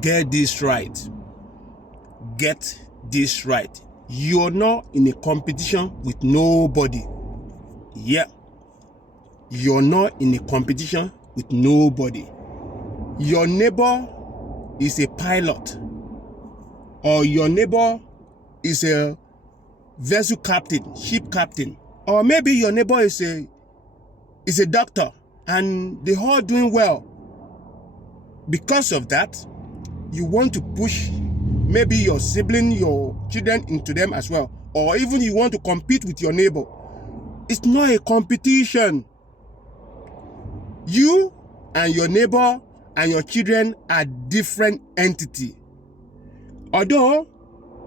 Get this right. Get this right. You're not in a competition with nobody. Yeah. You're not in a competition with nobody. Your neighbor is a pilot, or your neighbor is a vessel captain, ship captain, or maybe your neighbor is a doctor, and they're all doing well. Because of that, you want to push maybe your sibling, your children into them as well, or even you want to compete with your neighbor. It's not a competition. You and your neighbor and your children are different entities. Although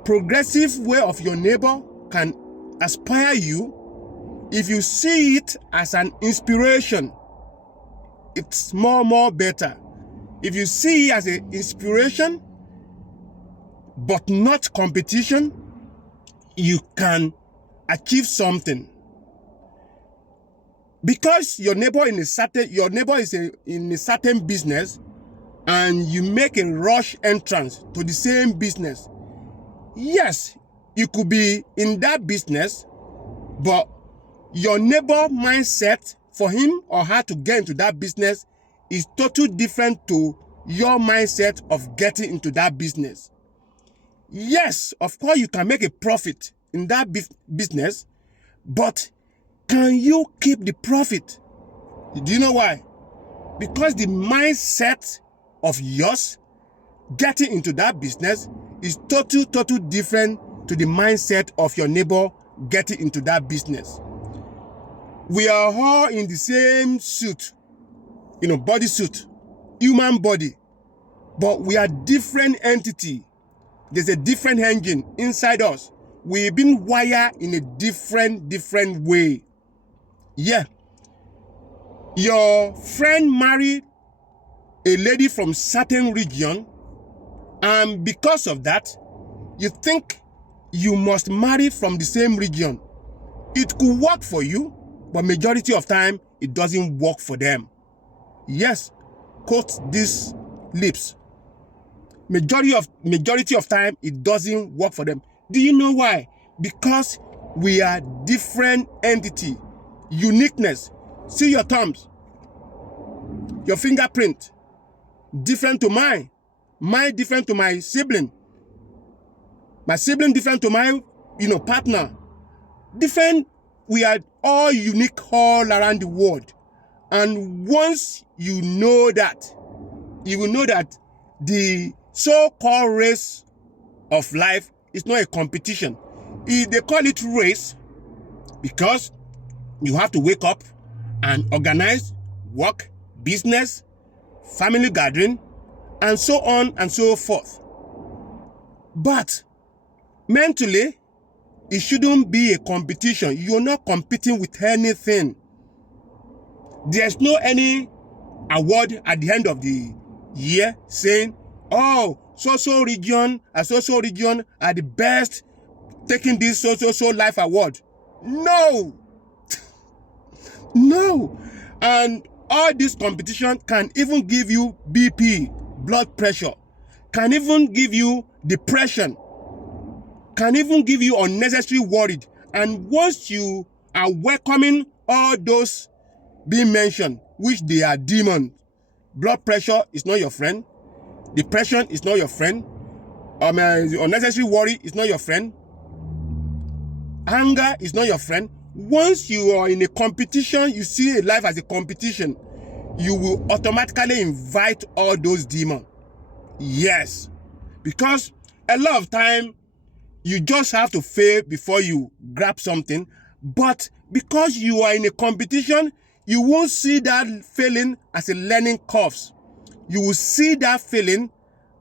progressive way of your neighbor can inspire you, if you see it as an inspiration, it's more better. If you see it as an inspiration, but not competition, you can achieve something. Because your neighbor is in a certain business, and you make a rush entrance to the same business. Yes, you could be in that business, but your neighbor mindset for him or her to get into that business is totally different to your mindset of getting into that business. Yes, of course you can make a profit in that business, but can you keep the profit? Do you know why? Because the mindset of yours getting into that business is totally different to the mindset of your neighbor getting into that business. We are all in the same suit, body suit, human body, but we are different entity. There's a different engine inside us. We've been wired in a different way. Yeah. Your friend married a lady from certain region, and because of that, you think you must marry from the same region. It could work for you, but majority of time, it doesn't work for them. Yes, quote these lips. Majority of time, it doesn't work for them. Do you know why? Because we are different entity. Uniqueness. See your thumbs. Your fingerprint. Different to mine. Mine different to my sibling. My sibling different to my, partner. Different. We are all unique all around the world. And once you know that, you will know that the so-called race of life is not a competition. They call it race because you have to wake up and organize work, business, family gathering, and so on and so forth. But mentally, it shouldn't be a competition. You're not competing with anything. There's no any award at the end of the year saying, oh, so region and so region are the best taking this so life award. No. No. And all this competition can even give you BP, blood pressure, can even give you depression, can even give you unnecessary worried. And once you are welcoming all those being mentioned, which they are demons, blood pressure is not your friend, depression is not your friend, unnecessary worry is not your friend, anger is not your friend. Once you are in a competition, you see a life as a competition, you will automatically invite all those demons. Yes. Because a lot of time, you just have to fail before you grab something. But because you are in a competition, you won't see that failing as a learning curve. You will see that failing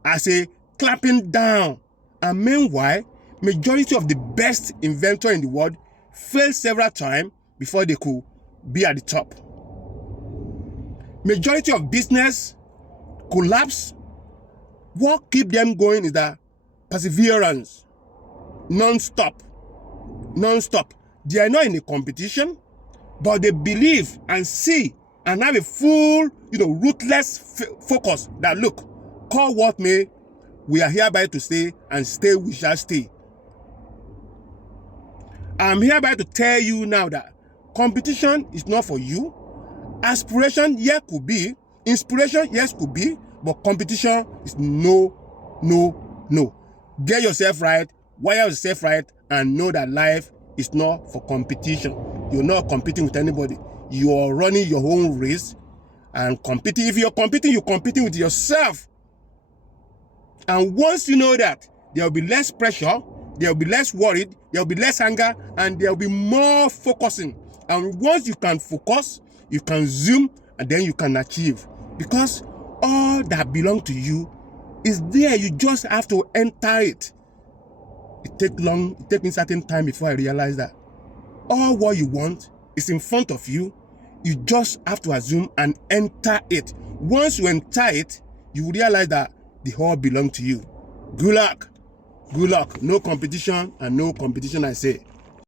as a clapping down. And meanwhile, majority of the best inventors in the world failed several times before they could be at the top. Majority of business collapse. What keeps them going is that perseverance. Non-stop. They are not in a competition, but they believe and see and have a full, ruthless focus that, look, call what may, We are hereby to stay, and stay we shall stay. I'm hereby to tell you now that competition is not for you. Aspiration, yes, could be. Inspiration, yes, could be. But competition is no, no, no. Get yourself right, wire yourself right, and know that life is not for competition. You're not competing with anybody. You are running your own race and competing. If you're competing with yourself. And once you know that, there will be less pressure, there will be less worried, there will be less anger, and there will be more focusing. And once you can focus, you can zoom, and then you can achieve. Because all that belongs to you is there. You just have to enter it. It takes me certain time before I realize that all what you want is in front of you. You just have to assume and enter it. Once you enter it, you will realize that the whole belongs to you. Good luck. Good luck. No competition, and no competition, I say.